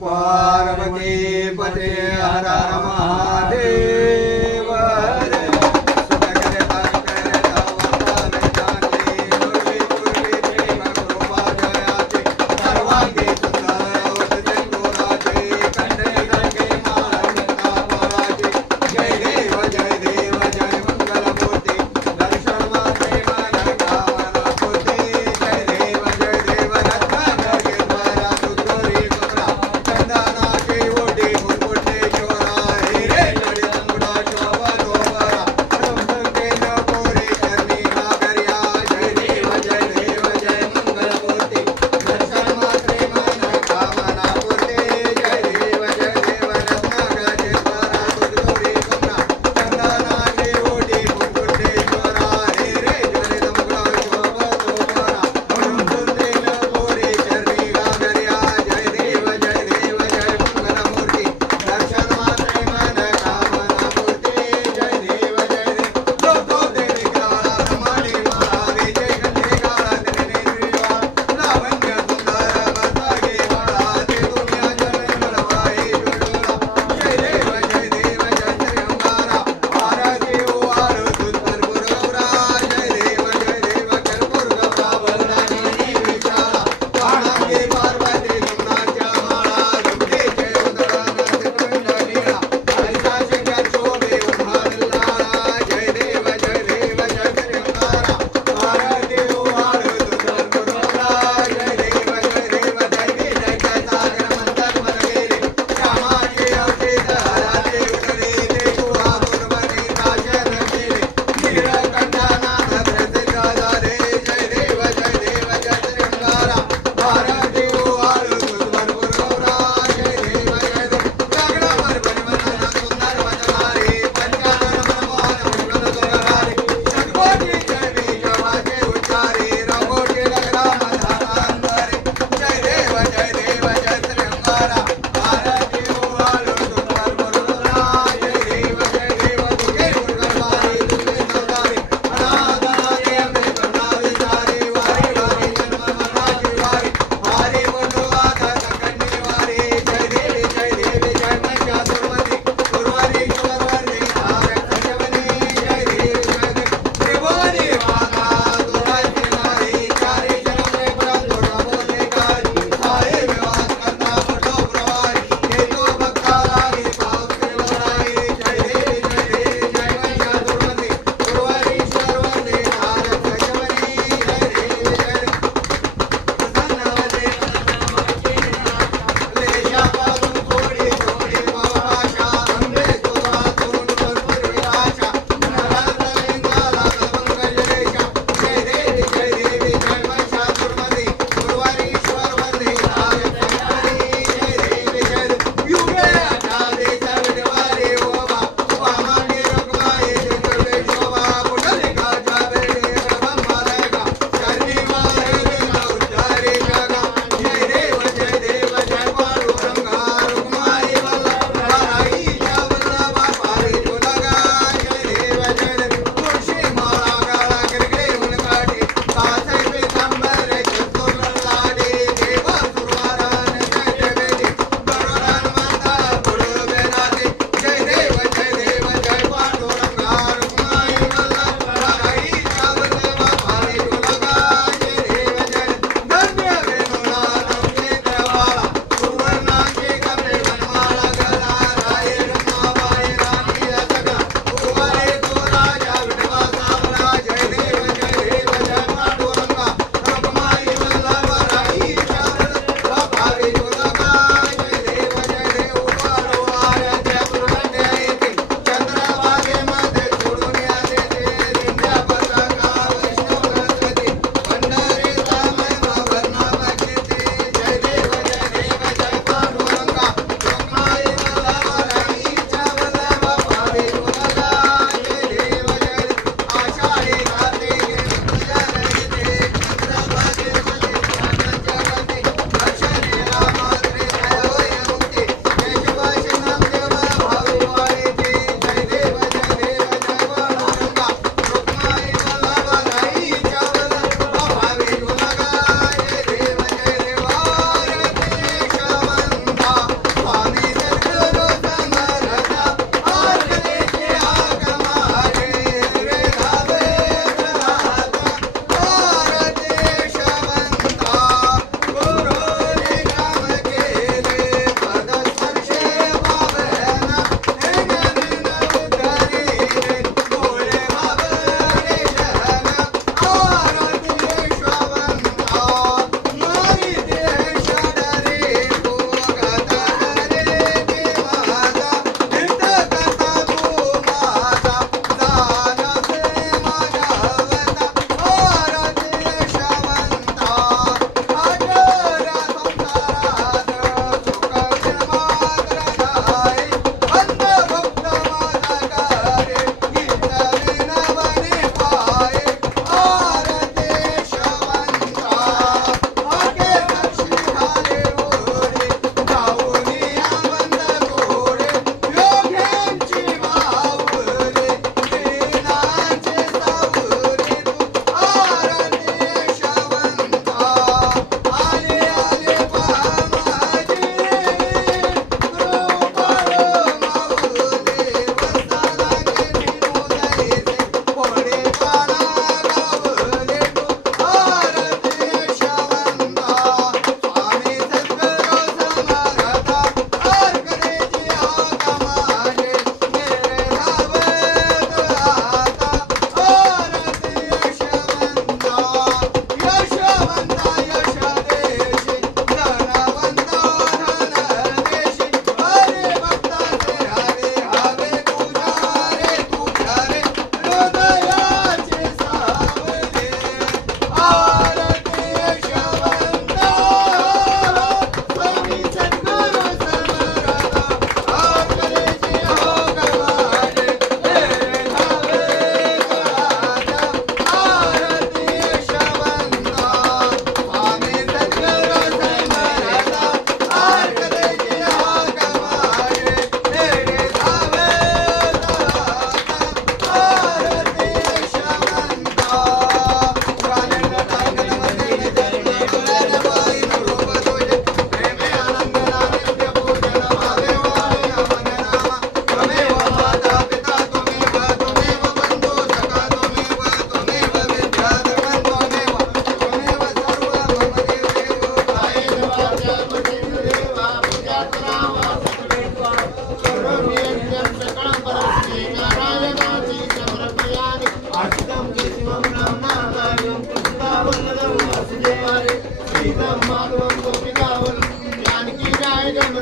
પાર્વતી પતે હર મહા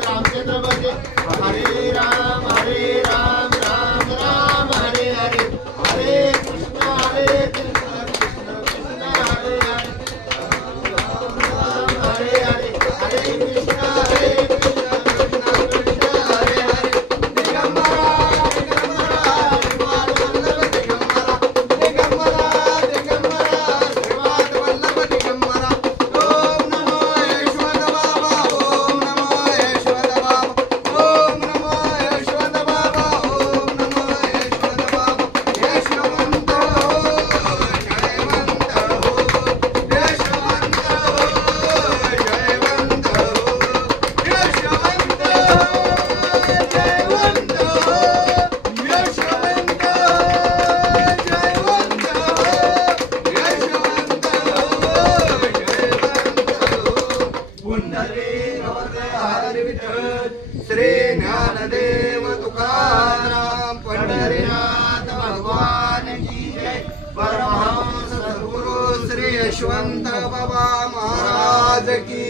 रामचंद्र बजे हरे राम हरे राम.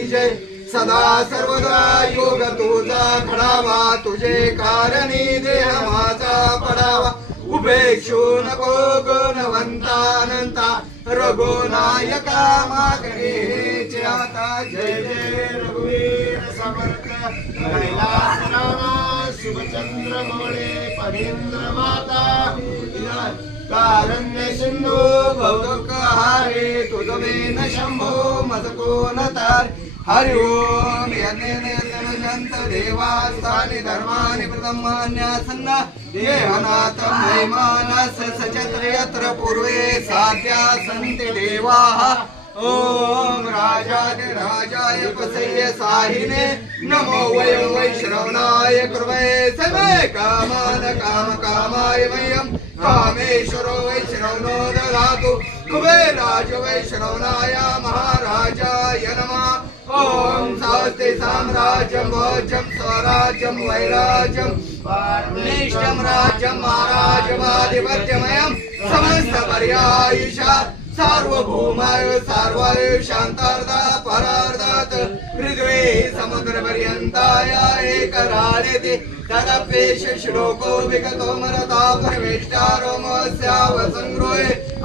जय सदा सर्वदा योग तुझा घडावा तुझे कारणी देह माझा पडावा उपेक्षो नको गुणवंतानंता. रघुनायका मागणे आता. जय जय रघुवीर समर्थ. कैलास रामा शुभचंद्र मोळे परेंद्र माता. कारण्य सिंधू भौतक हारे तुझमेन शंभो मत कोण तार हरि ओम यज्ञ देवास्थानि धर्माणि प्रथमान्यासन्न देवनाथ महिमानस सचत्र यत्र पूर्वे साध्या सन्ति देवाः। ॐ राजाय राजाय साहिने नमो वै वैष्णवनाय कृपये समे कामान काम कामाय वयं कामेश्वरो वैश्रवणो ददातु कुबेराज वैश्रवणाय महाराजाय नमः। ॐ सास्ते साम्राज्यं भोजं स्वराज्यं वैराज्यं। निष्ठं राज्यं महाराजमाधिपत्यमयं समस्तपर्यायुषा सार्वभौमाय सार्वाय शांतार्धा परार्धात पृथ्वी समुद्रपर्यंताय एकराळेति तदपेश श्लोको विगतो मरता परमेष्टारो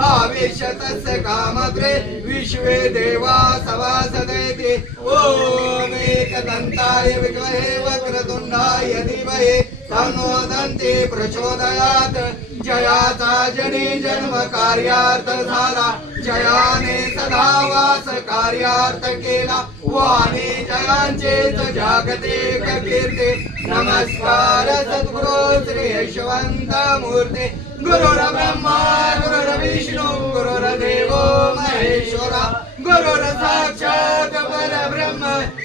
आवेश तस्य कामग्रे विश्वे देवा सभासदेति। ॐ एकदन्ताय विग्महे वक्रतुण्डाय धीमहे तन्नो दन्ति प्रचोदयात्। जयाचा जनी जन्म कार्यार्थ झाला। जयाने सदा वास कार्यार्थ केला। वाणी जयांचे जागतिक कीर्ते नमस्कार सद्गुरु श्री यशवंत मूर्ती। गुरुर ब्रह्मा गुरुर विष्णू गुरुर देवो महेश्वरा। गुरुर साक्षात परब्रह्म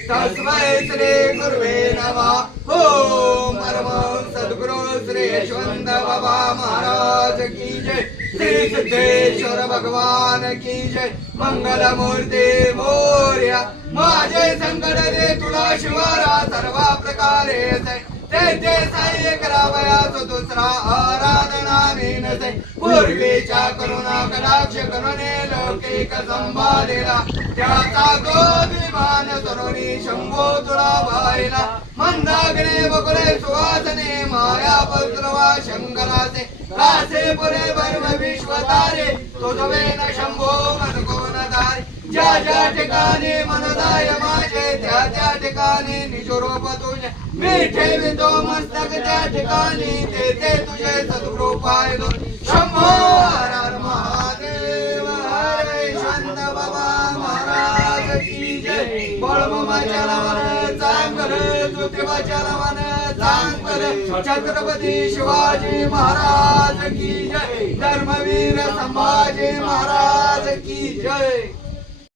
तस्मै श्री गुरुवे नमः. ओम परम सद्गुरु श्री यशवंत बाबा महाराज की जय. श्री सिद्धेश्वर भगवान की जय. मंगल मूर्ती मोर्या माझे संकट दे तुला शिवारा सर्व प्रकारे दुसरा आराधना नसे पूर्वीच्या करुणा कटाक्ष करुणे लौकिक संभालेला त्याचा गोभिमान तरुणी शंभो तुला वाहिला मंदाग्ने बकुले सुवासने माया पत्रवा शंकराचे कासे पुरे भर्म विश्वतारे. तुझवे न शंभो मन कोण दारे. ज्या ज्या ठिकाणी मनदाय माझे त्या त्या ठिकाणी निजरूप तुझे मी ठेवितो मस्तक त्या ठिकाणी ते ते तुझे सद्गुरु पाय शंभो हर महादेव हरे शांत बाबा महाराज की जय. बळमुमाच्या नावानं चांगल ज्योतिबाच्या चांगल. छत्रपती शिवाजी महाराज की जय. धर्मवीर संभाजी महाराज की जय.